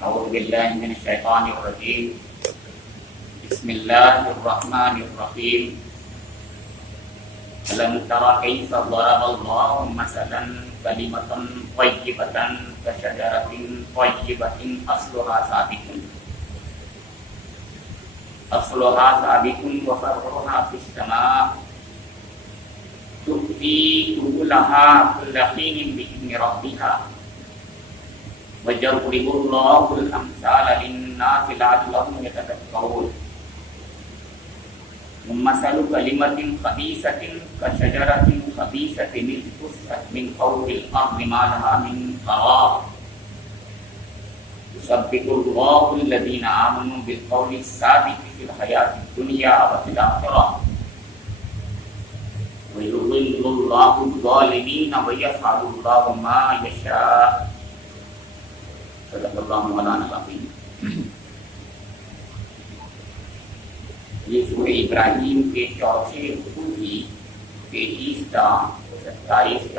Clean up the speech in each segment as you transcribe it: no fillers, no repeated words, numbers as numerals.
أعوذ بالله من الشيطان الرجيم بسم الله الرحمن الرحيم ألم تر كيف ضرب الله مثلا كلمة طيبة كشجرة طيبة أصلها ثابت وفرعها في السماء تؤتي أكلها كل حين بإذن ربها ويضرب الله الأمثال للناس لعلهم يتذكرون ومثل كلمة خبيثة كشجرة خبيثة اجتثت من فوق الأرض ما لها من قرار يثبت الله الذين آمنوا بالقول الثابت في الحياة الدنيا وفي الآخرة ويضل الله الظالمين ويفعل الله ما يشاء صدق اللہ مولانا العظیم۔ یہ سورہ ابراہیم کے چوتھے رکوع کی 23-27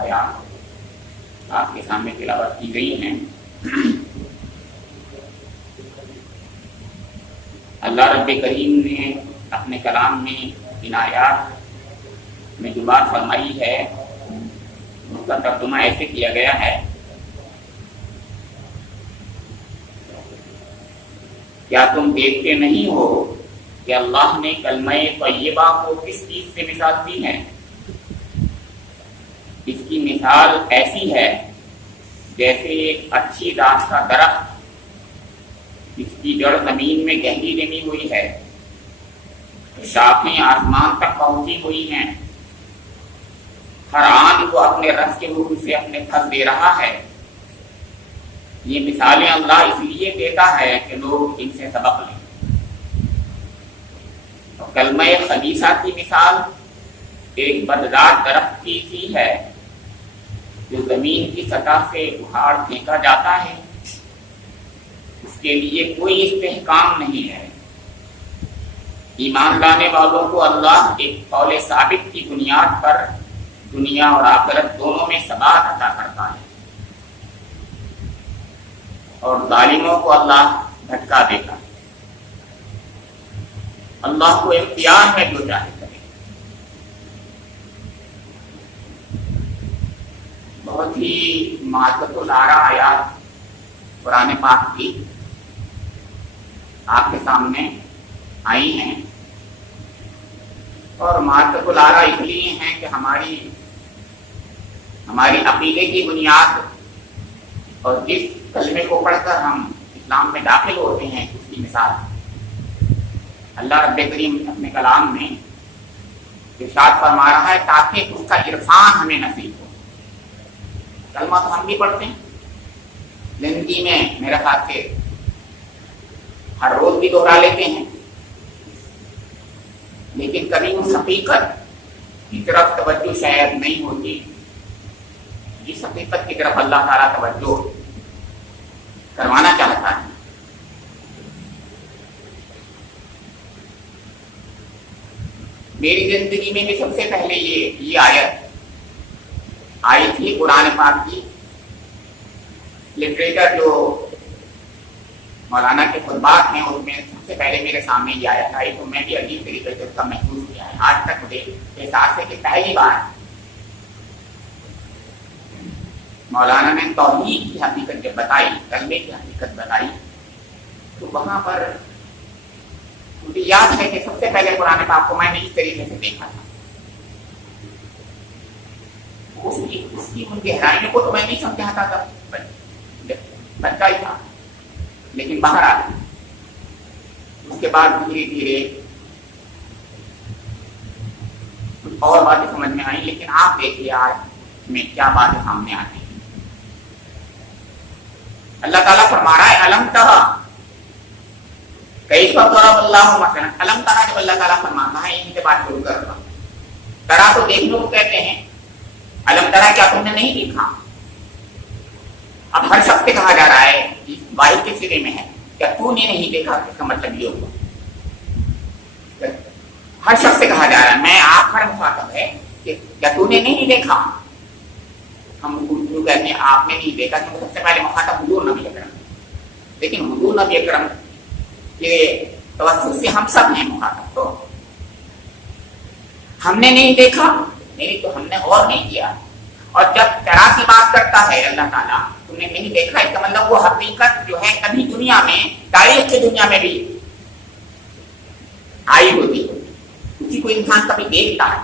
آیات آپ کے سامنے تلاوت کی گئی ہیں۔ اللہ رب کریم نے اپنے کلام میں ان آیات میں جو بات فرمائی ہے اس کا ترجمہ ایسے کیا گیا ہے: کیا تم دیکھتے نہیں ہو کہ اللہ نے کلمہ طیبہ کو کس چیز سے مثال دی ہے؟ اس کی مثال ایسی ہے جیسے ایک اچھی داس کا درخت، اس کی جڑ زمین میں گہری جمی ہوئی ہے، شاخیں آسمان تک پہنچی ہوئی ہیں، ہر آن کو اپنے رس کے روح سے اپنے پھل دے رہا ہے۔ یہ مثالیں اللہ اس لیے دیتا ہے کہ لوگ ان سے سبق لیں۔ اور کلمہ خبیثہ کی مثال ایک بدذات درخت کی سی ہے جو زمین کی سطح سے اکھاڑ پھینکا جاتا ہے، اس کے لیے کوئی استحکام نہیں ہے۔ ایمان لانے والوں کو اللہ ایک قول ثابت کی بنیاد پر دنیا اور آخرت دونوں میں ثبات عطا کرتا ہے، اور ظالموں کو اللہ دھٹکا دیتا ہے۔ اللہ کو اختیار ہے جو چاہے کرے۔ بہت ہی معزت العارا آیات قرآن پاک کی آپ کے سامنے آئی ہیں، اور معزت العارا اس لیے ہیں کہ ہماری عقیدے کی بنیاد اور جس کلمے کو پڑھ کر ہم اسلام میں داخل ہوتے ہیں اس کی مثال اللہ رب کریم اپنے کلام میں ارشاد فرما رہا ہے تاکہ اس کا عرفان ہمیں نصیب ہو۔ کلمہ تو ہم بھی پڑھتے ہیں زندگی میں، میرے خیال سے ہر روز بھی دوہرا لیتے ہیں، لیکن کبھی اس حقیقت کی طرف توجہ شاید نہیں ہوتی جس حقیقت کی طرف اللہ تعالیٰ توجہ کروانا چاہتا ہے۔ میری زندگی میں بھی سب سے پہلے یہ آیت آئی تھی قرآن پاک کی۔ لٹریچر جو مولانا کے خطبات ہیں اس میں سب سے پہلے میرے سامنے یہ آیت آئی، تو میں بھی عجیب طریقے سے اس کا محسوس کیا ہے۔ آج تک مجھے احساس ہے کہ پہلی بار مولانا نے توحید کی حقیقت جب بتائی، کلمے کی حقیقت بتائی، تو وہاں پر مجھے یاد ہے کہ سب سے پہلے قرآن پاک کو میں نے اس طریقے سے دیکھا تھا۔ اس کی ان گہرائیوں کو تو میں نہیں سمجھا تھا تب، بچہ ہی تھا، لیکن باہر آ گیا۔ اس کے بعد دھیرے دھیرے کچھ اور باتیں سمجھ میں آئیں، لیکن آپ دیکھیے آج میں کیا باتیں سامنے آتی ہیں۔ اللہ تعالیٰ فرما رہا ہے الم ترا کیف ضرب اللہ مثلا۔ الم ترا جب اللہ تعالیٰ فرماتا ہے ان سے بات شروع کر رہا، ترا تو دیکھنے کو کہتے ہیں، الم ترا کیا تم نے نہیں دیکھا؟ اب ہر شخص سے کہا جا رہا ہے، واحد کے سرے میں ہے، کیا تو نے نہیں دیکھا؟ اس کا مطلب یہ ہوگا ہر شخص سے کہا جا رہا ہے، میں آپ کا مخاطب ہے کہ کیا تو نے نہیں دیکھا؟ ہم کہتے ہیں آپ نے نہیں دیکھا، کیونکہ سب سے پہلے مخاطب حضور نبی اکرم، لیکن حضور نبی اکرم کے توسط سے ہم سب ہیں مخاطب، تو ہم نے نہیں دیکھا نہیں تو ہم نے غور نہیں کیا. اور جب ترا کی بات کرتا ہے اللہ تعالیٰ تم نے نہیں دیکھا، اس کا مطلب وہ حقیقت جو ہے کبھی دنیا میں، تاریخ کی دنیا میں بھی آئی ہوتی، اسی کو انسان کبھی دیکھتا ہے.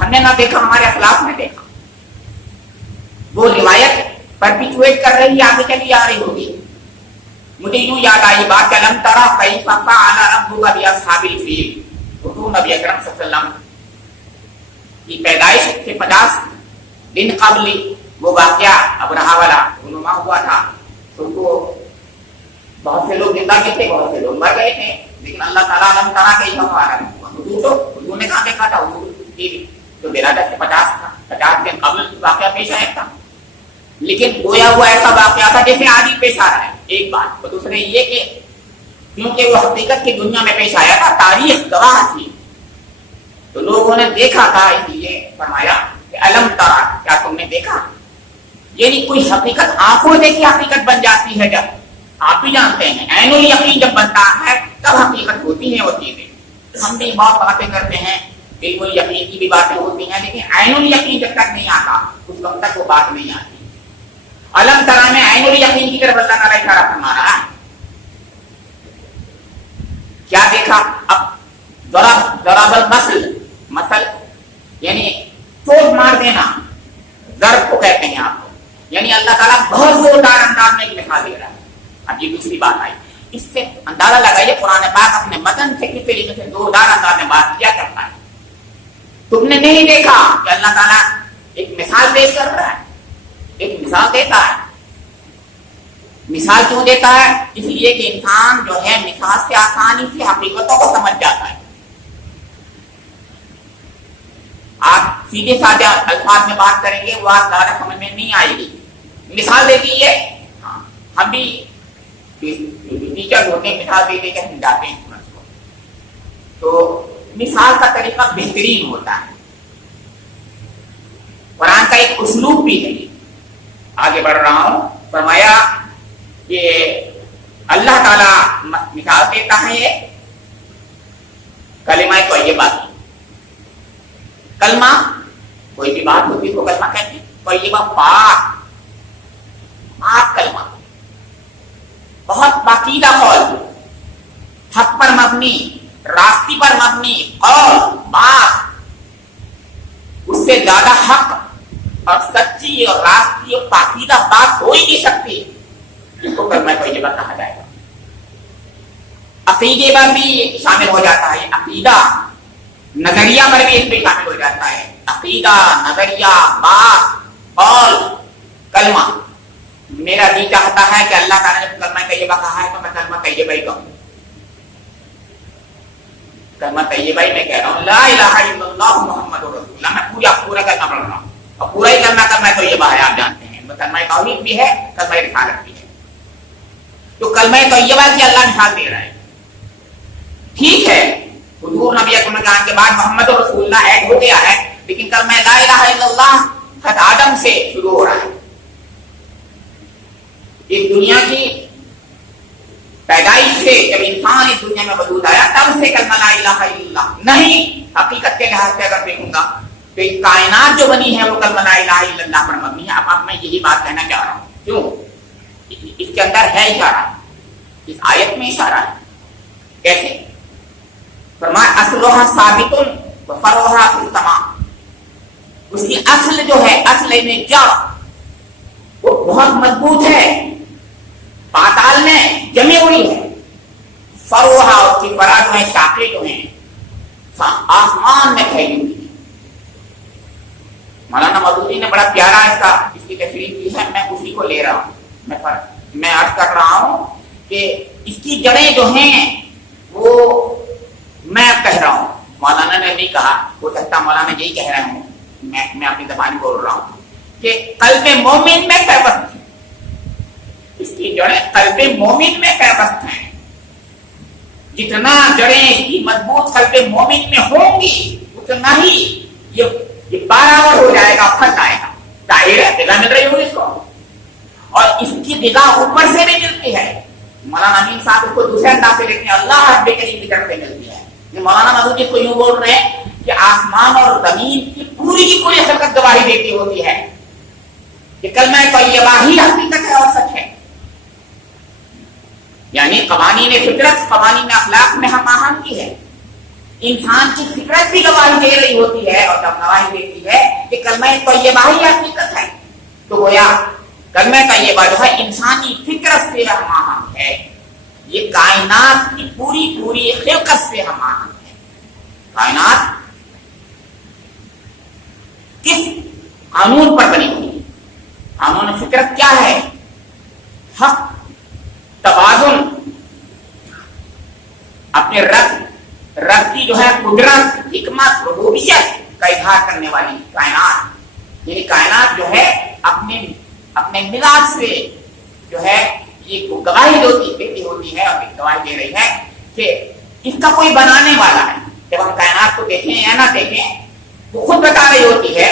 ہم نے نہ دیکھا، ہمارے اخلاق میں دیکھا، وہ روایت پرپیچویٹ کر رہی آگے چلی آ رہی ہوگی. مجھے یوں یاد آئی بات، الم ترى کیف فعل ربک باصحاب الفیل. حضور نبی اکرم صلی اللہ علیہ وسلم کی پیدائش سے 50 دن قبل وہ واقعہ ابرہا والا رونما ہوا تھا. تو بہت سے لوگ زندہ بھی تھے، بہت سے لوگ مر گئے تھے، لیکن اللہ تعالیٰ علم تعالیٰ کے حضور نے کہاں دیکھا تھا؟ حضور کی جو ولادت سے 50 دن قبل واقعہ پیش آیا تھا. لیکن گویا ہوا ایسا واقعہ تھا جیسے آج ہی پیش آ رہا ہے. ایک بات تو دوسرے یہ کہ کیونکہ وہ حقیقت کی دنیا میں پیش آیا تھا، تاریخ گواہ تھی، تو لوگوں نے دیکھا تھا، اس لیے فرمایا کہ علم ترى، کیا تم نے دیکھا؟ یعنی کوئی حقیقت آنکھوں دیکھی حقیقت بن جاتی ہے. جب آپ بھی جانتے ہیں عین الیقین جب بنتا ہے تب حقیقت ہوتی ہیں وہ چیزیں. ہم بھی بہت باتیں کرتے ہیں، علم الیقین کی بھی باتیں ہوتی ہیں، لیکن عین الیقین جب تک نہیں آتا اس وقت تک وہ بات نہیں آتی. علم ترى میں عین الیقین کی طرف اللہ تعالیٰ اشارہ فرما رہا ہے. کیا دیکھا؟ اب ضرب المثل، مثل یعنی چوٹ مار دینا، ضرب کو کہتے ہیں آپ کو، یعنی اللہ تعالیٰ بہت زوردار انداز میں ایک مثال دے رہا ہے. اب یہ دوسری بات آئی، اس سے اندازہ لگائیے قرآن پاک اپنے متن سے کس طریقے سے زوردار انداز میں بات کیا کرتا ہے. تم نے نہیں دیکھا کہ اللہ تعالیٰ ایک مثال پیش کر رہا ہے، ایک مثال دیتا ہے. مثال کیوں دیتا ہے؟ اس لیے کہ انسان جو ہے مثال سے آسانی سے حقیقتوں کو سمجھ جاتا ہے. آپ سیدھے سادے الفاظ میں بات کریں گے وہ آپ زیادہ سمجھ میں نہیں آئے گی. مثال دے دیجیے. ہم بھی ٹیچر ہوتے ہیں، مثال دے دے کے سمجھاتے ہیں اسٹوڈنٹس کو، تو مثال کا طریقہ بہترین ہوتا ہے. قرآن کا ایک اسلوب بھی ہے. آگے بڑھ رہا ہوں. فرمایا کہ اللہ تعالی مثال دیتا ہے یہ کلمہ طیبہ کی. کلمہ کوئی بھی بات ہوتی ہے تو کلمہ کہتے ہیں. طیبہ پاک، پاک کلمہ، بہت پاکیزہ قول، حق پر مبنی، راستی پر مبنی قول، بات، اس سے زیادہ حق اور سچی اور راستی اور پاکیزہ بات ہو ہی نہیں سکتی. اس کو کلمہ طیبہ کہا جائے گا. عقیدے پر بھی شامل ہو جاتا ہے، عقیدہ نظریہ پر بھی اس میں شامل ہو جاتا ہے. عقیدہ، نظریہ، بات، قول، کلمہ. میرا جی چاہتا ہے کہ اللہ تعالیٰ نے کلمہ طیبہ کہا ہے تو میں کلمہ طیبہ ہی کہوں. کلمہ طیبہ ہی میں کہہ رہا ہوں، لا الہ الا اللہ محمد رسول اللہ. میں پورا کلمہ پڑھ رہا ہوں اور پورا ہی کلمہ طیبہ ہے. آپ جانتے ہیں کلمہ توحید بھی ہے، کلمہ رسالت بھی ہے. تو کلمہ طیبہ کی اللہ مثال دے رہا ہے. ٹھیک ہے، حضور نبی اکرم کے بعد محمد رسول اللہ ایڈ ہو گیا ہے، لیکن کلمہ لا الہ الا اللہ حضرت آدم سے شروع ہو رہا ہے. اس دنیا کی پیدائش سے جب انسان اس دنیا میں وجود آیا تب سے کلمہ لا الہ الا اللہ نہیں. حقیقت کے لحاظ سے اگر دیکھوں گا تو کائنات جو بنی ہے وہ کلمہ لا الہ الا اللہ پر مبنی ہے. اب میں یہی بات کہنا چاہ رہا ہوں. کیوں؟ اس کے اندر ہے اشارہ، اس آیت میں اشارہ ہے. کیسے؟ فرمایا اصلها ثابت وفرعها فی السماء. اس کی اصل جو ہے، اصل میں جڑ وہ بہت مضبوط ہے، پاتال میں جمی ہوئی ہے. فروحا، اس کی فرا جو ہے، شاخیں جو ہیں آسمان میں پھیلی ہوئی ہے. مولانا مودودی نے بڑا پیارا اس کی تشریح کی ہے، میں اسی کو لے رہا ہوں. میں عرض کر رہا ہوں کہ اس کی جڑیں جو ہیں وہ میں کہہ رہا ہوں، مولانا نے نہیں کہا، ہو سکتا مولانا یہی کہہ رہے ہوں، میں اپنی زبان بول رہا ہوں کہ قلب مومن میں پیوست ہے. اس کی جڑیں قلب مومن میں پیوست ہیں. جتنا جڑیں اس کی مضبوط قلب مومن میں ہوں گی اتنا ہی یہ بارآور ہو جائے گا، پھل آئے گا. ظاہر ہے غذا مل رہی ہوگی اس کو، اور اس کی غذا اوپر سے بھی ملتی ہے، مولانا امین صاحب اس کو دوسرے انداز سے لیتے ہیں، اللہ رب کریم کی طرف سے ملتی ہے. یہ مولانا مودودی کو یوں بول رہے ہیں کہ آسمان اور زمین کی پوری خلقت گواہی دیتی ہوتی ہے کہ کلمہ طیبہ ہی حقیقت ہے اور سچ ہے. یعنی قوانین فطرت، قوانین اخلاق میں ہم آہنگی ہے. انسان کی فطرت بھی گواہی دے رہی ہوتی ہے، اور جب گواہی دیتی ہے کہ کلمہ طیبہ ہی حقیقت ہے تو گویا کلمہ طیبہ جو ہے انسانی فطرت سے ہم آہنگ ہے، یہ کائنات کی پوری خلقت سے ہم آہنگ ہے. کائنات کس قانون پر بنی ہوئی ہے؟ قانون فطرت کیا ہے؟ حق، توازن، اپنے رب کی جو ہے قدرت، حکمت، ربوبیت کا اظہار کرنے والی کائنات. یعنی کائنات جو ہے اپنے مزاج سے جو ہے یہ گواہی دیتی ہوتی ہے، اور گواہی دے رہی ہے کہ اس کا کوئی بنانے والا ہے. جب ہم کائنات کو دیکھیں یا نہ دیکھیں، وہ خود بتا رہی ہوتی ہے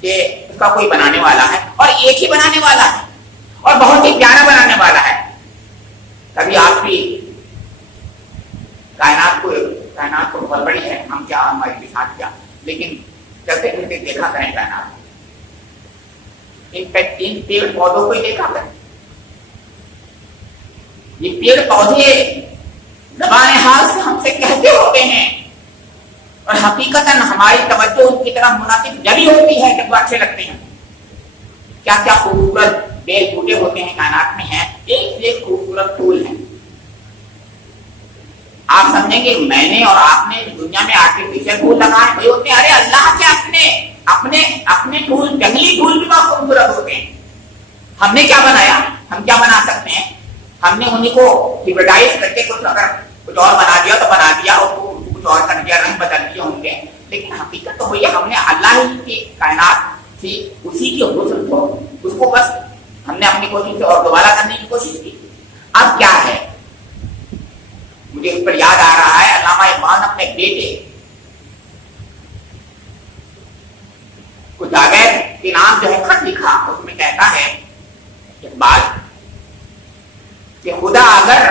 کہ اس کا کوئی بنانے والا ہے، اور ایک ہی بنانے والا ہے، اور بہت ہی پیارا بنانے والا ہے. کبھی آپ بھی کائنات کو بہت بڑی ہے، ہم کیا، ہمارے ساتھ کیا، لیکن چلتے پھرتے دیکھا کریں کائنات. ان پیڑ پودوں کو ہی دیکھا کریں. یہ پیڑ پودے زبان حال سے ہم سے کہتے ہوتے ہیں، اور حقیقت ہماری توجہ ان کی طرف مناسب جبھی ہوتی ہے جب وہ اچھے لگتے ہیں. کیا خوبصورت بیل بوٹے ہوتے ہیں کائنات میں ہیں، ایک خوبصورت پھول ہے. آپ سمجھیں گے میں نے اور آپ نے دنیا میں آرٹیفیشل پھول لگائے ہوئے ہوتے ہیں. ارے اللہ کے اپنے پھول، جنگلی پھول بھی بہت خوبصورت ہوتے ہیں. ہم نے کیا بنایا؟ ہم کیا بنا سکتے ہیں؟ ہم نے انہیں کو ہیبریڈائز کر کے کچھ اور بنا دیا تو بنا دیا، اور کچھ اور کر دیا، رنگ بدل دیے ہوں گے. لیکن حقیقت تو وہی ہے، ہم نے اللہ ہی کی کائنات تھی، اسی کی حسن کو، اس کو بس ہم نے اپنی کوشش سے اور دوبارہ کرنے کی کوشش کی. اب کیا ہے، مجھے اس پر یاد آ رہا ہے علامہ اقبال اپنے بیٹے کو جاوید کے نام جو ہے خط لکھا. اس میں کہتا ہے اقبال کہ خدا اگر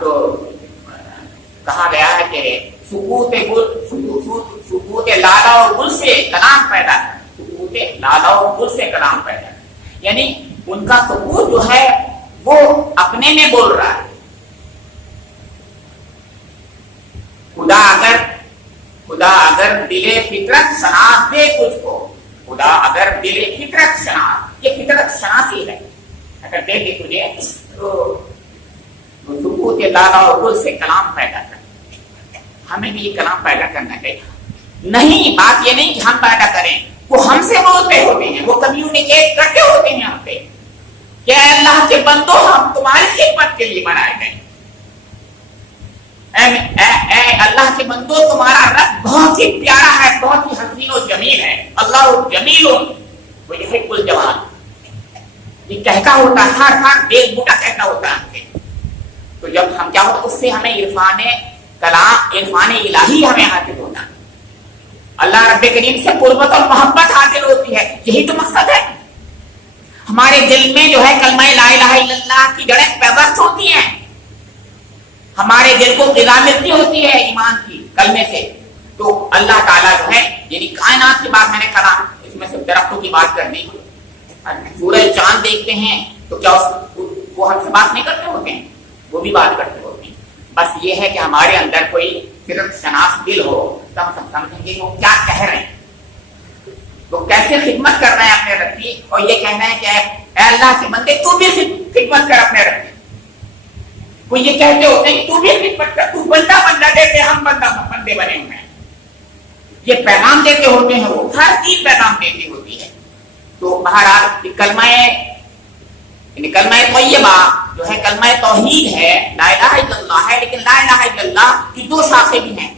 تو کہا گیا ہے کہ سکوت لالا اور گل سے کلام پیدا ہے. سکوت لالا اور گل سے کلام پیدا ہے، یعنی ان کا سکوت جو ہے وہ اپنے میں بول رہا ہے. خدا اگر دل فطرت شناخت دے تجھ کو، خدا اگر دل فطرت شناخت، یہ فطرت شناسی ہے، اگر دے دے تجھے تو سکوت لالا اور گل سے کلام پیدا کر. ہمیں بھی یہ کلام پیدا کرنا چاہیے. نہیں، بات یہ نہیں کہ ہم پیدا کریں، وہ ہم سے بولتے ہوتے ہیں، وہ کمیونیکیٹ کرتے ہوتے ہیں ہم پہ کہ اے اللہ کے بندو، ہم تمہاری خدمت کے لیے بنائے گئے. اے اللہ کے بندو، تمہارا رب بہت ہی پیارا ہے، بہت ہی حسین و جمیل ہے. اللہ جمیل وہ یحب الجمال، یہ کہتا ہوتا ہے، ہر بیل بوٹا کہتا ہوتا ہے. تو جب ہم کیا ہوتا، اس سے ہمیں عرفان الہی ہمیں حاصل ہوتا ہے. اللہ رب کریم سے قربت اور محبت حاصل ہوتی ہے. یہی تو مقصد ہے. ہمارے دل میں جو ہے کلمہ لا الہ الا اللہ کی جڑیں پیوست ہوتی ہیں، ہمارے دل کو غذا ملتی ہوتی ہے ایمان کی کلمے سے. تو اللہ تعالیٰ جو ہے، یعنی کائنات کی بات میں نے کہا، اس میں سے درختوں کی بات کر دی. سورج چاند دیکھتے ہیں تو کیا وہ ہم سے بات نہیں کرتے ہوتے ہیں؟ وہ بھی بات کرتے ہوتے ہیں. بس یہ ہے کہ ہمارے اندر کوئی صرف شناس دل ہو تو ہم سب سمجھیں گے وہ کیا کہہ رہے ہیں، وہ کیسے خدمت کر رہے ہیں اپنے رب کی، اور یہ کہنا ہے کہ اے اللہ کے بندے تو بھی خدمت کر اپنے رب کی. وہ یہ کہتے ہوتے ہیں تو بھی خدمت کر، تو بندہ بندہ دیتے، ہم بندے بنے ہوئے ہیں. یہ پیغام دیتے ہوتے ہیں، وہ ہر چیز پیغام دیتی ہوتی ہے. تو بہرحال کلمہ طیبہ جو ہے کلمہ توحید ہے، لا الہ الا اللہ ہے، لیکن لا الہ الا اللہ کی دو شاخیں بھی ہیں،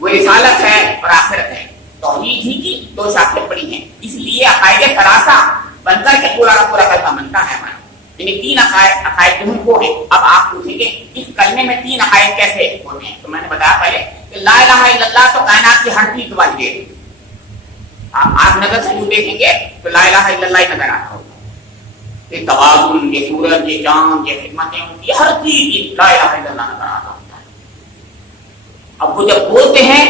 وہ رسالت ہے اور آخرت ہے. توحید ہی کی دو شاخیں پڑی ہیں، اس لیے عقائد ثلاثہ بن کر کے پورا کا پورا کلمہ بنتا ہے ہمارا. یعنی 3 عقائد جو ہیں وہ ہیں. اب آپ پوچھیں گے اس کلمے میں 3 عقائد کیسے ہوتے ہیں؟ تو میں نے بتایا پہلے کہ لا الہ الا اللہ تو کائنات کی ہر چیز گواہی دے. آپ نظر سے جو دیکھیں گے تو لا الہ الا اللہ ہی نظر آتا ہوگا. یہ توازن، یہ سورج، یہ چاند، یہ خدمتیں، یہ ہر چیز لا الہ الا اللہ نظر آتا ہوتا ہے. اب وہ جب بولتے ہیں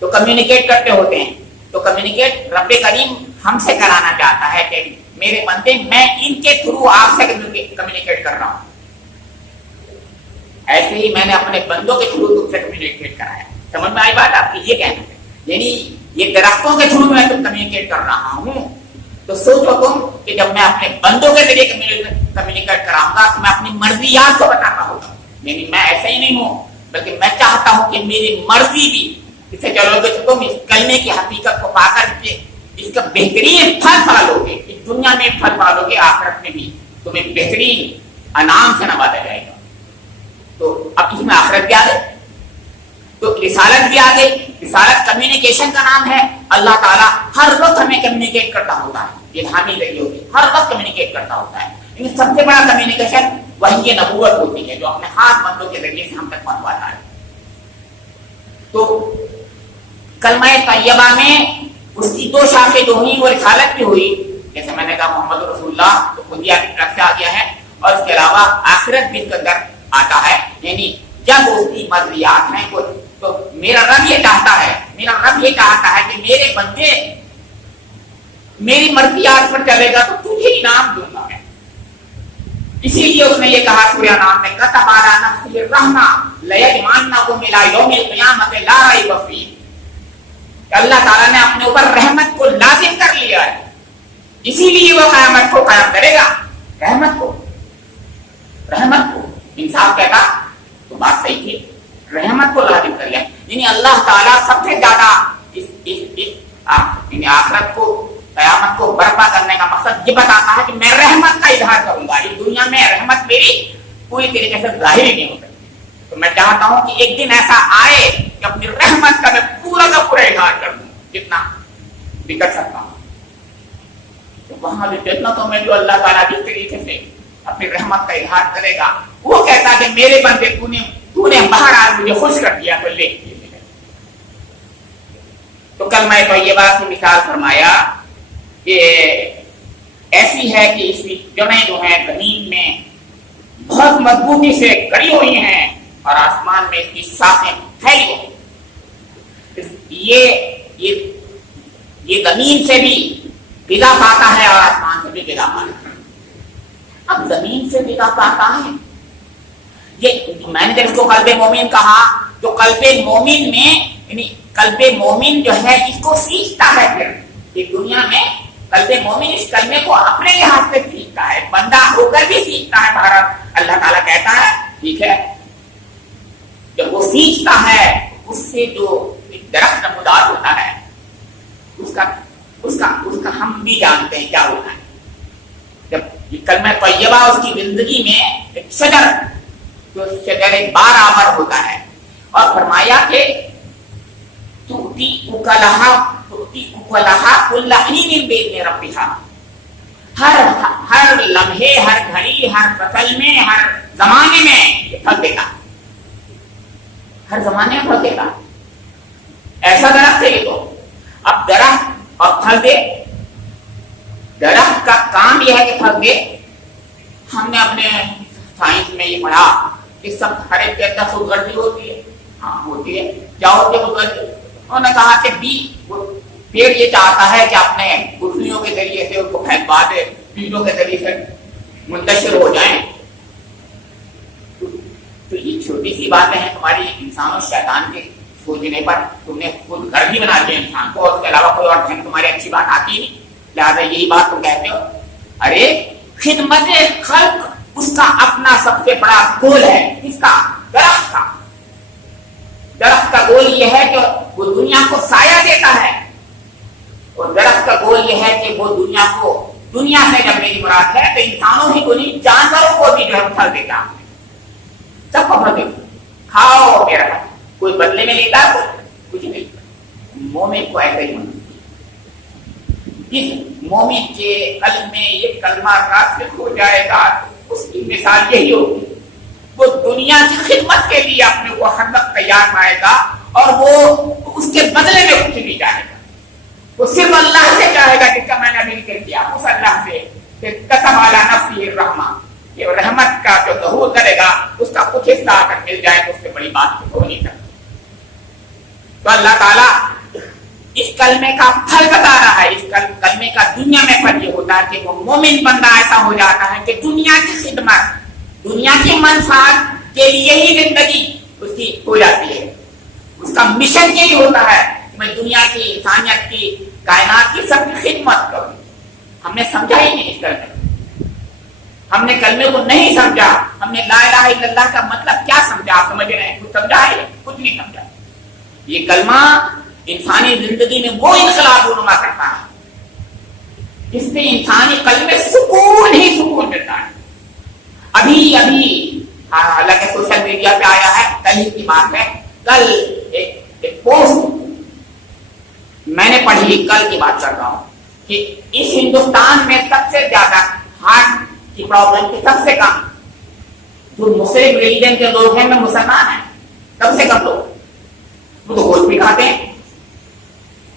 تو کمیونیکیٹ کرتے ہوتے ہیں. تو کمیونیکیٹ رب کریم ہم سے کرانا چاہتا ہے کہ میرے بندے میں ان کے تھرو آپ سے کمیونیکیٹ کر رہا ہوں. ایسے ہی میں نے اپنے بندوں کے تھرو تم سے کمیونیکیٹ کرایا. سمجھ میں آئی بات آپ کی؟ یہ کہنا ہے یعنی یہ درختوں کے تھرو میں تم کمیونیکیٹ کر رہا ہوں. تو سوچو تم کہ جب میں اپنے بندوں کے ذریعے کمیونیکیٹ کراؤں گا تو میں اپنی مرضیات کو بتاتا ہوگا. یعنی میں ایسا ہی نہیں ہوں بلکہ میں چاہتا ہوں کہ میری مرضی بھی اس سے چلو گے تو تم اس کلمے کی حقیقت کو پا کر کے اس کا بہترین پھل پالو گے. اس دنیا میں پھل پالو گے، آخرت میں بھی تمہیں بہترین انعام سے نوازا جائے گا. تو اب اس میں آخرت بھی آ گئی تو رسالت بھی آ گئی. رسالت کمیونیکیشن کا نام ہے. اللہ تعالیٰ ہر وقت ہمیں کمیونیکیٹ کرتا ہوتا ہے. الہامی ذریعے ہوتی ہر وقت کمیونیکیٹ کرتا ہوتا ہے. لیکن سب سے بڑا کمیونیکیشن وہی یہ نبوت ہوتی ہے جو اپنے خاص بندوں کے ذریعے سے ہم تک پہنچواتا ہے. تو کلمہ طیبہ میں اس کی 2 شاخیں جو ہوئی وہ رسالت بھی ہوئی. جیسے میں نے کہا محمد رسول اللہ تو خودیہ کی طرف سے آ گیا ہے اور اس کے علاوہ آخرت بھی اس کے اندر آتا ہے. یعنی جب اس کی مرضیات ہیں تو میرا رب یہ چاہتا ہے کہ میرے بندے میری مرضیات پر چلے گا تو تجھے انعام دوں گا میں. اسی لیے اس نے یہ کہا سورہ نام میں کتب علی نفسہ الرحمہ لیجمعنکم الی یوم القیامۃ لا ریب فیہ. اللہ تعالیٰ نے اپنے اوپر رحمت کو لازم کر لیا ہے. اسی لیے وہ قیامت کو قائم کرے گا. رحمت کو انصاف کہتا تو بات صحیح تھی. رحمت کو لازم کر لیا یعنی اللہ تعالیٰ سب سے زیادہ یعنی آخرت کو قیامت کو برپا کرنے کا مقصد یہ بتاتا ہے کہ میں رحمت کا اظہار کروں گا. اس دنیا میں رحمت میری پوری طریقے سے ظاہر ہی نہیں ہو سکتی. تو میں چاہتا ہوں کہ ایک دن ایسا آئے کہ اپنی رحمت کا میں پورا کا پورا اظہار کر دوں جتنا بھی کر سکتا ہوں. تو وہاں بھی جنتوں میں جو اللہ تعالیٰ جس طریقے سے اپنی رحمت کا اظہار کرے گا وہ کہتا کہ میرے بندے تو نے باہر آ مجھے خوش کر دیا تو لے. تو کلمہ طیبہ کی مثال فرمایا کہ ایسی ہے کہ اس کی جڑیں جو ہیں زمین میں بہت مضبوطی سے گڑی ہوئی ہیں اور آسمان میں اس کی ساخیں پھیلی ہوئی. یہ زمین سے بھی غذا پاتا ہے اور آسمان سے بھی غذا پاتا ہے. اب زمین سے غذا پاتا ہے یہ میں نے جب اس کو قلب مومن کہا تو قلب مومن میں یعنی قلب مومن جو ہے اس کو سیکھتا ہے. پھر یہ دنیا میں قلب مومن اس کلمے کو اپنے لحاظ سے سیکھتا ہے. بندہ ہو کر بھی سیکھتا ہے. بھارت اللہ تعالیٰ کہتا ہے ٹھیک ہے جب وہ سیکھتا ہے اس سے جو درخت نمودار ہوتا ہے اس کا ہم بھی جانتے ہیں کیا ہوتا ہے. جب یہ کلمہ طیبہ اس کی زندگی میں ایک شجر جو شجر بار آور ہوتا ہے اور فرمایا کہ تؤتی اکلہا کل حین باذن ربھا. ہر لمحے ہر گھڑی ہر فصل میں ہر زمانے میں یہ پھل دے گا. ہر زمانے میں پھل دے گا. ایسا درخت ہے یہ. تو اب درخت اور پھل دے. درخت کا کام یہ ہے کہ پھل دے. ہم نے اپنے سائنس میں یہ پڑھا کہ سب ہر ایک کے اندر خودغرضی ہوتی ہے. ہاں ہوتی ہے. کیا ہوتی ہے خودغرضی؟ انہوں نے کہا کہ پیڑ یہ چاہتا ہے کہ اپنے گٹھلیوں کے ذریعے سے ان کو پھیلوا دے, بیجوں کے ذریعے سے منتشر ہو جائیں. تو یہ چھوٹی سی باتیں ہیں تمہاری انسان اور شیطان کے سوچنے پر. تم نے خود گھر بھی بنا دیا انسان کو اور اس کے علاوہ کوئی اور ڈھنگ تمہاری اچھی بات آتی نہیں. لہٰذا یہی بات تم کہتے ہو. ارے خدمت خلق اس کا اپنا سب سے بڑا گول ہے. اس کا درخت کا گول یہ ہے کہ وہ دنیا کو سایہ دیتا ہے اور درخت کا گول یہ ہے کہ وہ دنیا سے جب میری مراد ہے تو انسانوں ہی کو نہیں جانوروں کو بھی جو ہے پھل دیتا ہے. سب کو پھل دیتا. کھاؤ میرا کوئی بدلے میں لیتا ہے کچھ نہیں. مومن کو ایسا ہی ہونا. جس مومن کے قلب میں یہ کلمہ راسخ ہو جائے گا اس کی مثال یہی ہوگی، وہ دنیا کی خدمت کے لیے اپنے کو ہر وقت تیار پائے گا اور وہ اس کے بدلے میں کچھ نہیں چاہے گا، وہ صرف اللہ سے چاہے گا جس کا میں نے ابھی ذکر کیا، اس اللہ سے کہ قسم علی نفسہ الرحمہ، یہ رحمت کا جو ظہور کرے گا اس کا کچھ حصہ آ کر مل جائے تو اس سے بڑی بات ہو نہیں سکتی۔ تو اللہ تعالیٰ اس کلمے کا پھل بتا رہا ہے، اس کلمے کا دنیا میں پھل یہ ہوتا ہے کہ وہ مومن بندہ ایسا ہو جاتا ہے کہ دنیا کی خدمت، دنیا کی منفعت کے لیے ہی زندگی اس کی ہو جاتی ہے، اس کا مشن یہی ہوتا ہے کہ میں دنیا کی، انسانیت کی، کائنات کی سب کی خدمت کروں۔ ہم نے سمجھا ہی نہیں اس کلمے، ہم نے کلمے کو نہیں سمجھا، ہم نے لا الہ الا اللہ کا مطلب کیا سمجھا، آپ سمجھ رہے ہیں؟ کچھ سمجھا ہے؟ کچھ نہیں سمجھا۔ یہ کلمہ انسانی زندگی میں وہ انقلاب رونما کرتا ہے جس سے انسانی قلب میں سکون ہی سکون ملتا ہے۔ ابھی حالانکہ سوشل میڈیا پہ آیا ہے، کل ہی کی بات ہے، کل ایک پوسٹ میں نے پڑھی، کل کی بات کر رہا ہوں کہ اس ہندوستان میں سب سے زیادہ ہارٹ کی پرابلم کی سب سے کم جو مسلم ریلیجن کے لوگ ہیں، میں مسلمان ہیں، سب سے کم لوگ وہ تو گوشت بھی کھاتے ہیں،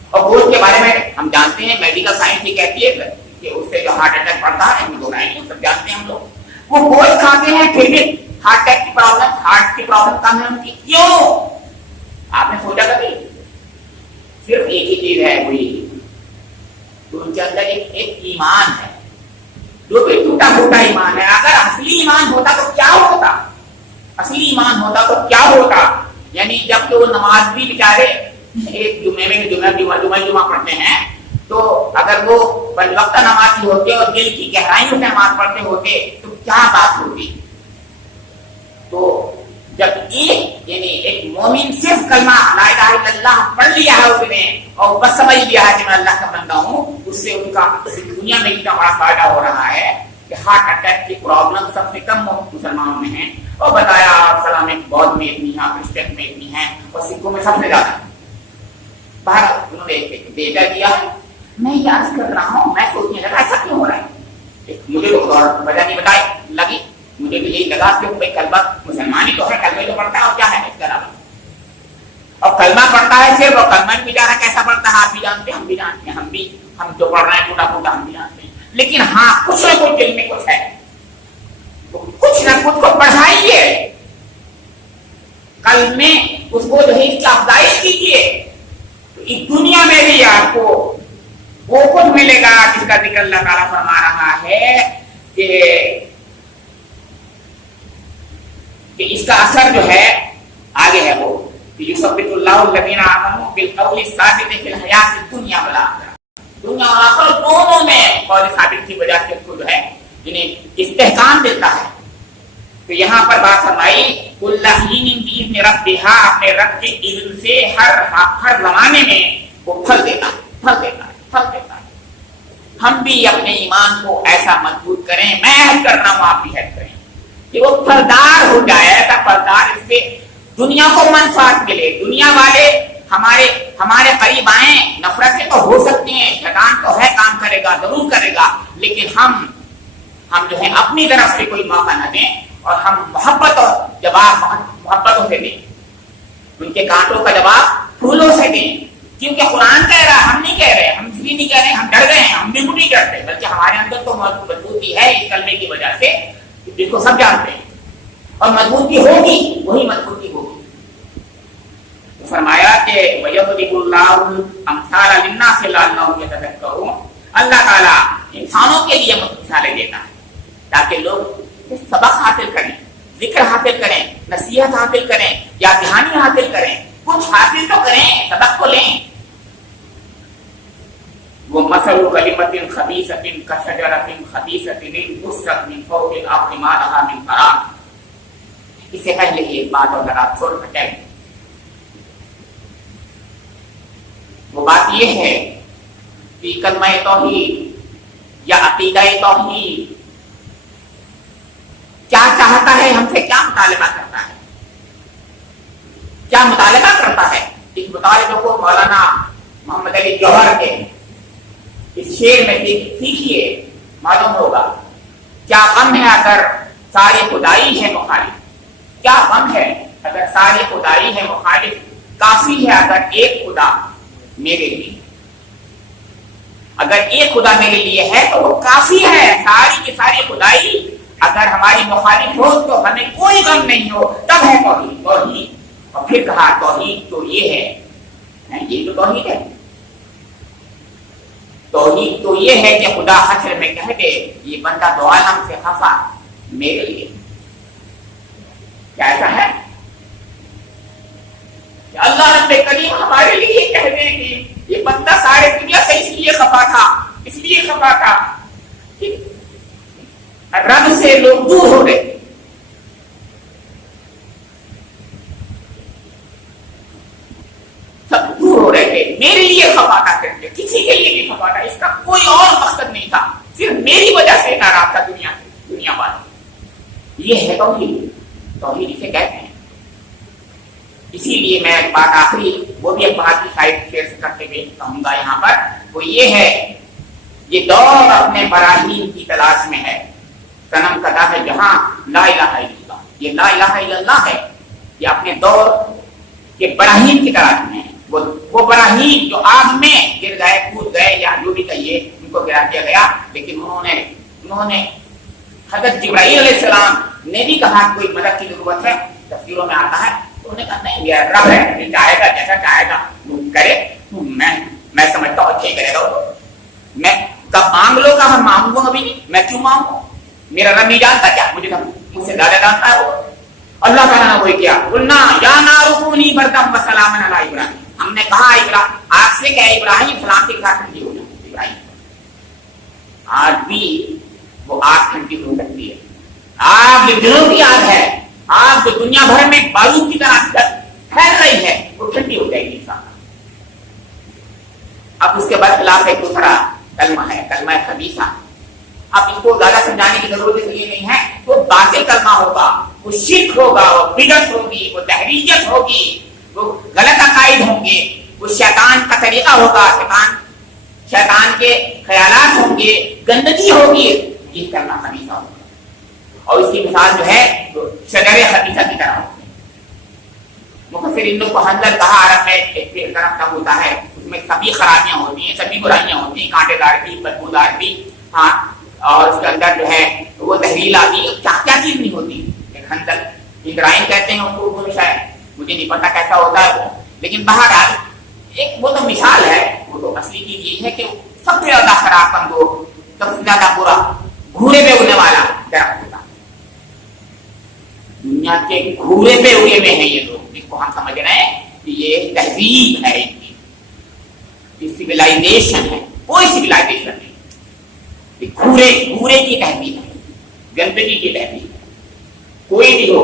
اور گوشت کے بارے میں ہم جانتے ہیں، میڈیکل سائنس بھی کہتی ہے کہ اس سے جو ہارٹ اٹیک پڑتا ہے، ہم لوگ سب جانتے ہیں، ہم لوگ وہ گوشت کھاتے ہیں پھر بھی ہارٹ اٹیک کی پرابلم، ہارٹ کی پرابلم کم ہے ان کی، کیوں؟ آپ نے سوچا کبھی؟ صرف ایک ہی چیز ہے، وہی ان کے اندر ایک ایمان ہے جو کہ ٹوٹا پھوٹا ایمان ہے۔ اگر اصلی ایمان ہوتا تو کیا ہوتا؟ اصلی ایمان ہوتا تو کیا ہوتا؟ یعنی جب کہ وہ نماز بھی بیچارے ایک جمعے میں جمعہ پڑھتے ہیں، تو اگر وہ وقتہ نمازی ہوتے اور دل کی گہرائیوں سے نماز پڑھتے ہوتے تو کیا بات ہوتی؟ تو جب ایک مومن صرف کلمہ لا الہ الا اللہ پڑھ لیا ہے اس نے اور بس سمجھ لیا ہے کہ میں اللہ کا بندہ ہوں، اس سے ان کا دنیا میں اتنا بڑا فائدہ ہو رہا ہے کہ ہارٹ اٹیک کی پرابلم سب سے کم مسلمانوں میں ہے، اور بتایا سلام میں بودھ میں اتنی ہے، کرسچن میں اتنی ہے، اور سکھوں میں سب سے زیادہ ہے۔ باہر انہوں نے ڈیٹا دیا ہے، میں یاد کر رہا ہوں، میں سوچنے لگا ایسا کیوں ہو رہا ہے، مجھے تو وجہ نہیں بتائی لگی، مجھے تو یہی لگا کہ بھائی کلمہ مسلمان ہی تو ہے، کلمہ تو پڑھتا ہے اور کیا ہے اس کے علاوہ، اور کلمہ پڑھتا ہے صرف، اور کلمہ بھی جانا کیسا پڑھتا ہے آپ بھی جانتے ہیں، ہم بھی جانتے ہیں، ہم جو پڑھ رہے ہیں ٹوٹا پھوٹا ہم بھی جانتے ہیں، لیکن ہاں کچھ نہ کچھ دل میں کچھ ہے، کچھ نہ کچھ کو پڑھائیے، کل میں اس کو جو ہے اس کی افزائش کیجیے، تو اس دنیا میں بھی آپ کو وہ کچھ ملے گا جس کا ذکر اللہ تعالیٰ فرما رہا ہے کہ اس کا اثر جو ہے آگے ہے وہ یثبت اللہ الذین آمنوا بالقول الثابت فی الحیات الدنیا والآخرہ، دنیا اور آخرت دونوں میں قول ثابت کی وجہ سے اس کو جو ہے جنہیں استحکام ملتا ہے۔ تو یہاں پر بات فرمائی کل حین بإذن ربھا، اپنے رب کے اذن سے ہر زمانے میں وہ پھل دیتا ہے۔ ہم بھی اپنے ایمان کو ایسا مضبوط کریں، میں عہد کر رہا ہوں آپ بھی عہد کریں کہ وہ پھلدار ہو جائے، ایسا پھلدار اس سے دنیا کو منفعت ملے، دنیا والے ہمارے قریب آئیں، نفرتیں تو ہو سکتی ہیں، شیطان تو ہے کام کرے گا، ضرور کرے گا، لیکن ہم جو ہے اپنی طرف سے کوئی موقع نہ دیں، اور ہم محبت اور جواب محبتوں سے دیں، ان کے کانٹوں کا جواب پھولوں سے دیں، کیونکہ قرآن کہہ رہا ہے، ہم نہیں کہہ رہے، ہم اس لیے نہیں کہہ رہے ہم ڈر گئے ہیں، ہم بالکل نہیں ڈرتے، بلکہ ہمارے اندر تو مضبوطی ہے اس کلمے کی وجہ سے، جس کو سب جانتے ہیں، اور مضبوطی ہوگی، وہی مضبوطی ہوگی۔ فرمایا کہ وَيَضْرِبُ اللَّهُ الْأَمْثَالَ لِلنَّاسِ لَعَلَّهُمْ يَتَذَكَّرُونَ، اللہ تعالیٰ انسانوں کے لیے مثالیں دیتا ہے تاکہ لوگ سبق حاصل کریں، ذکر حاصل کریں، نصیحت حاصل کریں، یا دہانی حاصل کریں، کچھ حاصل تو کریں، سبق تو لیں۔ وَمَثَلُ كَلِمَةٍ خَبِيثَةٍ كَشَجَرَةٍ خَبِيثَةٍ اجْتُثَّتْ مِنْ فَوْقِ الْأَرْضِ مَا لَهَا مِنْ قَرَارٍ۔ اس سے پہلے یہ بات اور ذرا چھوڑ ہٹیں، وہ بات یہ ہے کہ کلمہ توحید یا عقیدہ توحید کیا چاہتا ہے، ہم سے کیا مطالبہ کرتا ہے، کیا مطالبہ کرتا ہے۔ اس مطالبے کو مولانا محمد علی جوہر کے اس شعر میں سیکھیے، معلوم ہوگا کیا غم ہے اگر ساری خدائی ہے مخالف، کیا غم ہے اگر ساری خدائی ہے مخالف، کافی ہے اگر ایک خدا میرے لیے، اگر ایک خدا میرے لیے ہے تو وہ کافی ہے، ساری کی ساری خدائی اگر ہماری مخالف ہو تو ہمیں کوئی غم نہیں ہو، تب ہے توحید۔ توحید اور پھر کہا توحید تو یہ ہے، یہ تو توحید ہے، توحید تو یہ ہے کہ خدا حشر میں کہہ دے یہ بندہ دو عالم سے خفا میرے لیے۔ کیا ایسا ہے کہ اللہ رب کریم ہمارے لیے کہہ دے کہ یہ بندہ سارے دنیا سے اس لیے خفا تھا، اس لیے خفا تھا کہ رب سے لوگ دور ہو گئے، سب دور ہو رہے تھے، میرے لیے خفا تھا، کسی کے لیے نہیں خفا تھا، اس کا کوئی اور مقصد نہیں تھا، صرف میری وجہ سے ناراض تھا دنیا والے۔ یہ ہے توحید، توحید اسے کہتے ہیں۔ اسی لیے میں ایک بات آخری وہ بھی ایک بات کی سائڈ شیئر کرتے ہوئے کہوں گا یہاں پر، وہ یہ ہے یہ دور اپنے براہین کی تلاش میں ہے، صنم کدا ہے جہاں لا الہ الا اللہ، یہ لا الہ الا اللہ ہے، یہ اپنے دور کے براہین کی تلاش میں ہے، وہ براہین جو آگ میں گر گئے، کود گئے، یا جو بھی کہیے ان کو گرا دیا گیا، لیکن انہوں نے حضرت جبرائیل علیہ السلام نے بھی کہا کوئی مدد کی ضرورت ہے، تفسیروں میں آتا ہے، انہوں نے کہا نہیں یہ رب ہے، چاہے گا جیسا چاہے گا وہ کرے، میں سمجھتا ہوں اچھے کرے گا، میں کب مانگ لو گا، ہم مانگوں ابھی نہیں، میں کیوں مانگوں، میرا رب نہیں جانتا کیا، مجھ سے زیادہ جانتا ہے وہ۔ اللہ تعالیٰ نے وہی کیا، قلنا یا نار کونی بردم وسلاما علی ابراہیم، ہم نے کہا آگ سے کہ ابراہیم سلامتی کے ساتھ ٹھنڈی ہو جائے، ابراہیم آج بھی وہ آگ ٹھنڈی ہو سکتی ہے، آگ جو دلوں کی آگ ہے، آگ جو دنیا بھر میں بارود کی طرح پھیل رہی ہے، وہ ٹھنڈی ہو جائے گی انسان۔ اب اس کے برخلاف ایک دوسرا کلمہ ہے، کلمہ خبیثہ، اب اس کو زیادہ سمجھانے کی ضرورت اس لیے نہیں ہے، وہ باطل کلمہ ہوگا، وہ شرک ہوگا، وہ بدعت ہوگی، وہ تحریت ہوگی، وہ غلط عقائد ہوں گے، وہ شیطان کا طریقہ ہوگا، شیطان کے خیالات ہوں گے، گندگی ہوگی، یہ کلمہ خبیثہ ہوگا، اور اس کی مثال جو ہے وہ شجر خبیثہ کی طرح ہوگی۔ مفسرین کو حنظل کہا، عرب میں ایک طرف تب ہوتا ہے، اس میں سبھی خرابیاں ہوتی ہیں، سبھی برائیاں ہوتی ہیں، کانٹے دار بھی، بدبودار بھی، ہاں، اور اس کے اندر جو ہے وہ تحلیل آتی ہے، کیا کیا چیز نہیں ہوتی، ایک حنظل ابراہیم کہتے ہیں اس کو، شاید مجھے نہیں پتا کیسا ہوتا ہے وہ، لیکن بہرحال ایک وہ تو مثال ہے، وہ تو اصلی چیز یہی ہے کہ سب سے زیادہ خراب کمزور، سب سے زیادہ برا، گھورے پہ اگنے والا درخت ہوتا، دنیا کے گھورے پہ اگے ہوئے ہیں یہ لوگ، جس کو ہم سمجھ رہے ہیں کہ یہ تہذیب ہے، یہ سویلائزیشن ہے، کوئی سویلائزیشن نہیں، گھورے کی تہذیب ہے، گندگی کی تہذیب ہے، کوئی بھی ہو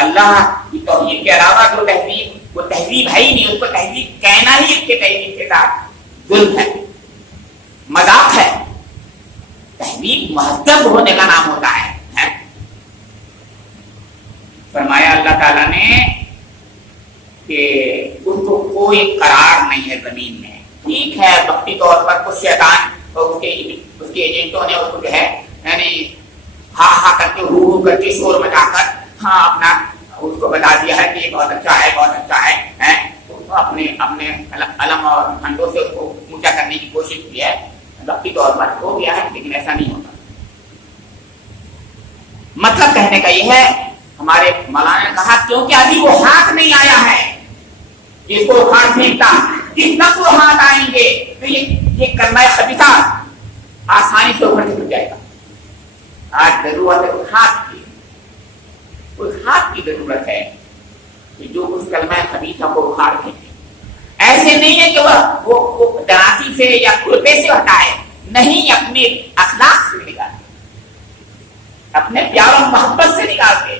اللہ کی توحید کے علاوہ جو تہذیب، وہ تہذیب ہے ہی نہیں، اس کو تہذیب کہنا ہی اس کے تہذیب کے ساتھ ظلم ہے، مذاق ہے، تہذیب مہذب ہونے کا نام ہوتا ہے۔ فرمایا اللہ تعالیٰ نے کہ اس کو کوئی قرار نہیں ہے زمین میں، ٹھیک ہے وقتی طور پر کچھ شیطان اور اس کے ایجنٹوں نے اس کو جو ہے یعنی ہاں ہاں کر کے ہو کر کے شور مچا کر ہاں اپنا اس کو بتا دیا ہے کہ یہ بہت اچھا ہے، بہت اچھا ہے، اپنے علم اور جھنڈوں سے اس کو اونچا کرنے کی کوشش کی ہے، وقتی طور پر ہو گیا ہے، لیکن ایسا نہیں ہوتا۔ مطلب کہنے کا یہ ہے، ہمارے مولانا نے کہا کیونکہ ابھی وہ ہاتھ نہیں آیا ہے جس کو ہاتھ پھینکتا، جس وقت وہ ہاتھ آئیں گے تو یہ کلمہ خبیثہ آسانی سے اوپر سے جائے گا۔ آج ضرورت ہے اس ہاتھ کی ضرورت ہے کہ جو اس کلمہ خبیثہ کو اکھاڑ پھینکے۔ ایسے نہیں ہے کہ وہ دراتی سے یا کھرپے سے ہٹائے، نہیں، اپنے اخلاق سے نکالے، اپنے پیار و محبت سے نکال دے،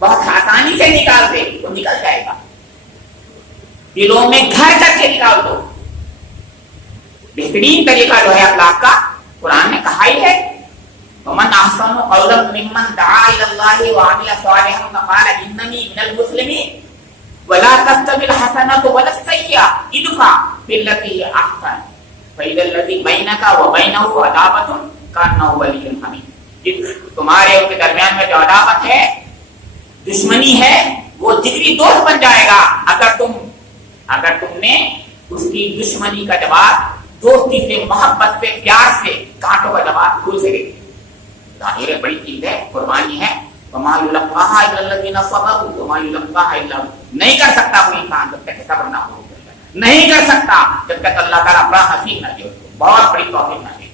بہت آسانی سے نکال دے، وہ نکل جائے گا، دلوں میں گھر کر کے نکال دو۔ بہترین طریقہ جو ہے اخلاق کا قرآن نے کہا ہی ہے، وَمَنْ أَحْسَنُ قَوْلًا مِّمَّنْ دَعَا إِلَى اللَّهِ وَعَمِلَ صَالِحًا وَقَالَ إِنَّنِي مِنَ الْمُسْلِمِينَ وَلَا تَسْتَوِي الْحَسَنَةُ وَلَا السَّيِّئَةُ ادْفَعْ بِالَّتِي هِيَ أَحْسَنُ فَإِذَا الَّذِي بَيْنَكَ وَبَيْنَهُ عَدَاوَةٌ كَأَنَّهُ وَلِيٌّ حَمِيمٌ، تمہارے ان کے درمیان میں جو عداوت ہے، دشمنی ہے، وہ جگری دوست بن جائے گا اگر تم نے اس کی دشمنی کا جواب دوستی سے، محبت سے، پیار سے، کانٹوں کا جواب پھول سے دے دیا۔ ظاہر بڑی چیز ہے، قربانی ہے۔ وما يلقاها الا الذين صبروا وما يلقاها الا، نہیں کر سکتا کوئی انسان جب تک صبر نہ ہو، نہیں کر سکتا جب تک اللہ تعالیٰ بڑا حسین نہ دے، بہت بڑی توفیق نہ دے۔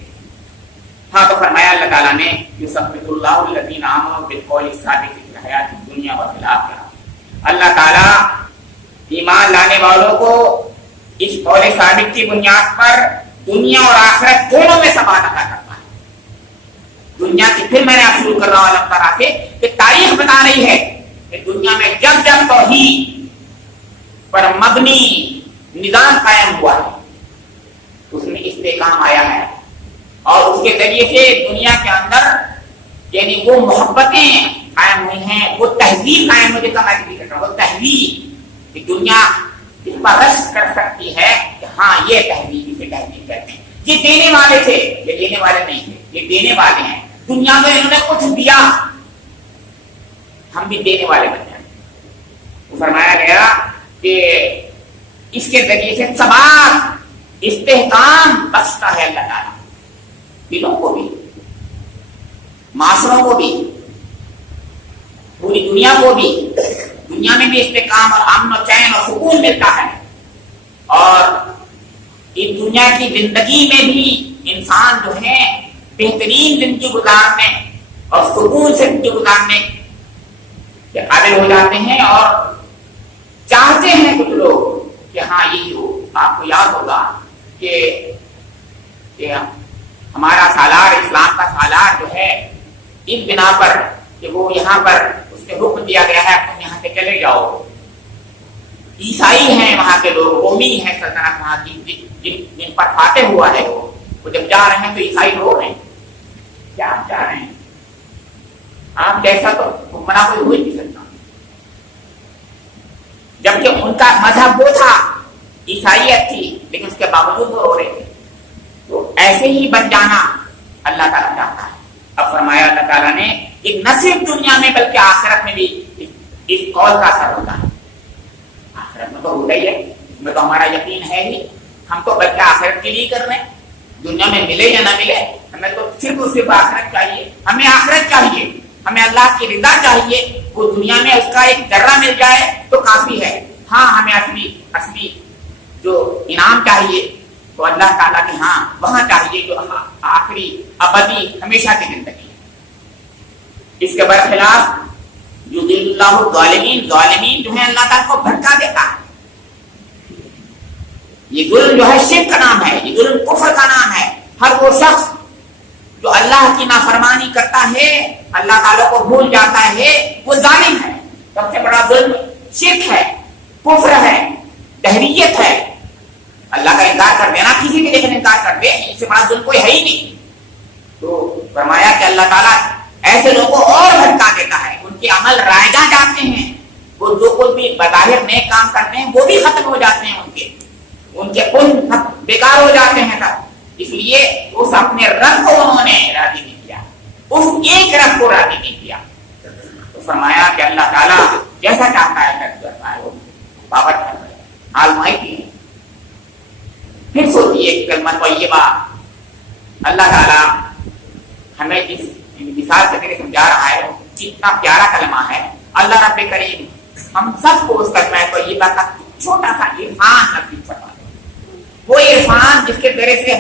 ہاں تو فرمایا اللہ تعالیٰ نے یثبت اللہ الذین آمنوا بالقول الثابت فی الحیاۃ الدنیا وفی الآخرہ، اللہ تعالیٰ ایمان لانے والوں کو اس قول ثابت کی بنیاد پر دنیا اور آخرت دونوں میں ثبات عطا کرتا ہے۔ دنیا کی پھر میں نے آپ شروع کر رہا ہوں اللہ تعالیٰ سے کہ تاریخ بتا رہی ہے کہ دنیا میں جب جب توحید پر مبنی نظام قائم ہوا ہے اس میں استحکام آیا ہے، اور اس کے ذریعے سے دنیا کے اندر یعنی وہ محبتیں قائم ہوئی ہیں، وہ تہذیب قائم ہوئی، جس کا میں ذکر کر رہا ہوں، وہ تہذیب کہ دنیا اس پر رشک کر سکتی ہے کہ ہاں یہ تہذیب، اسے تہذیب کہتے ہیں۔ یہ دینے والے تھے، یہ دینے والے نہیں تھے، یہ دینے والے ہیں۔ دنیا میں انہوں نے کچھ دیا، ہم بھی دینے والے بن جائیں۔ فرمایا گیا کہ اس کے ذریعے سے ثبات، استحکام بخشتا ہے اللہ تعالیٰ، دلوں کو بھی، معاشروں کو بھی، پوری دنیا کو بھی۔ دنیا میں بھی استحکام اور امن و چین اور سکون ملتا ہے، اور اس دنیا کی زندگی میں بھی انسان جو ہے بہترین زندگی گزارنے اور سکون سے زندگی گزارنے کے قابل ہو جاتے ہیں، اور چاہتے ہیں کچھ لوگ کہ ہاں یہی ہو۔ آپ کو یاد ہوگا کہ ہمارا سالار، اسلام کا سالار جو ہے، اس بنا پر کہ وہ یہاں پر اس سے حکم دیا گیا ہے تم یہاں سے چلے جاؤ۔ عیسائی ہیں وہاں کے لوگ، رومی ہیں سلطنت وہاں کی، جن پر فاتح ہوا ہے، وہ جب جا رہے ہیں تو عیسائی لوگ ہیں، کیا آپ جا رہے ہیں؟ آپ جیسا تو حکمراں کوئی ہو ہی نہیں سکتا، جبکہ ان کا مذہب وہ تھا، عیسائیت تھی، لیکن اس کے باوجود وہ رو رہے تھے۔ تو ایسے ہی بن جانا اللہ تعالیٰ چاہتا ہے۔ اب فرمایا اللہ تعالیٰ نے کہ نہ صرف دنیا میں بلکہ آخرت میں بھی اس قول کا اثر ہوتا ہے۔ آخرت میں تو ہوتا ہی ہے، اس میں تو ہمارا یقین ہے ہی، ہم تو بلکہ آخرت کے لیے کر رہے ہیں۔ دنیا میں ملے یا نہ ملے، ہمیں تو صرف اور صرف آخرت چاہیے، ہمیں آخرت چاہیے، ہمیں اللہ کی رضا چاہیے۔ وہ دنیا میں اس کا ایک ذرہ مل جائے تو کافی ہے۔ ہاں ہمیں اصلی جو انعام چاہیے تو اللہ تعالیٰ کے ہاں وہاں چاہیے جو آخری ابدی ہمیشہ کی زندگی ہے۔ اس کے برخلاف یضل اللہ الظالمین، ظالمین جو ہے اللہ تعالیٰ کو بھٹکا دیتا ہے۔ یہ ظلم جو ہے شرک کا نام ہے، یہ ظلم کفر کا نام ہے۔ ہر وہ شخص جو اللہ کی نافرمانی کرتا ہے، اللہ تعالیٰ کو بھول جاتا ہے، وہ ظالم ہے۔ سب سے بڑا ظلم شرک ہے، کفر ہے، دہریت ہے۔ اللہ کا انکار کر دینا، کسی کے لیے انکار کر دے، اس سے بڑا ظلم کوئی ہے ہی نہیں۔ تو فرمایا کہ اللہ تعالیٰ ایسے لوگوں کو اور بھٹکا دیتا ہے، ان کے عمل رائجاں جاتے ہیں، وہ جو کچھ بھی بظاہر نیک کام کرتے ہیں وہ بھی ختم ہو جاتے ہیں، ان کے خون بیکار ہو جاتے ہیں تب۔ اس لیے اس اپنے رب کو انہوں نے راضی نہیں کیا، اس ایک رب کو راضی نہیں کیا۔ تو فرمایا کہ اللہ تعالیٰ جیسا چاہتا ہے کرتا ہے، وہ بابت کرتا ہے، آلمائٹی ہے۔ پھر سوچیے کلمہ طیبہ، اللہ تعالیٰ ہمیں جس مثال سے سمجھا رہا ہے کتنا پیارا کلمہ ہے۔ اللہ رب کریم ہم سب کو اس کلمہ طیبہ کا چھوٹا سا عرفان نصیب فرمائے، وہ عرفان جس کے ذریعے سے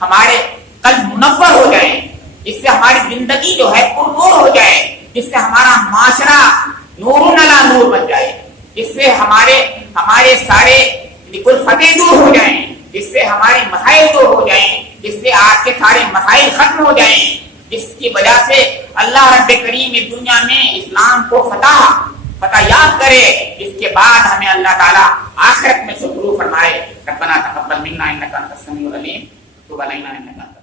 ہمارے قلب منور ہو جائے، جس سے ہماری زندگی جو ہے پرنور ہو جائے، جس سے ہمارا معاشرہ نور علی نور بن جائے، جس سے ہمارے سارے الفتیں دور ہو جائیں، جس سے ہمارے مسائل دور ہو جائیں، جس سے آج کے سارے مسائل ختم ہو جائیں، جس کی وجہ سے اللہ رب کریم اس دنیا میں اسلام کو فتح یاب کرے۔ اس کے بعد ہمیں اللہ تعالیٰ آخرت میں سرور فرمائے۔ ربنا تقبل منا انک انت السمیع العلیم وتب علینا انک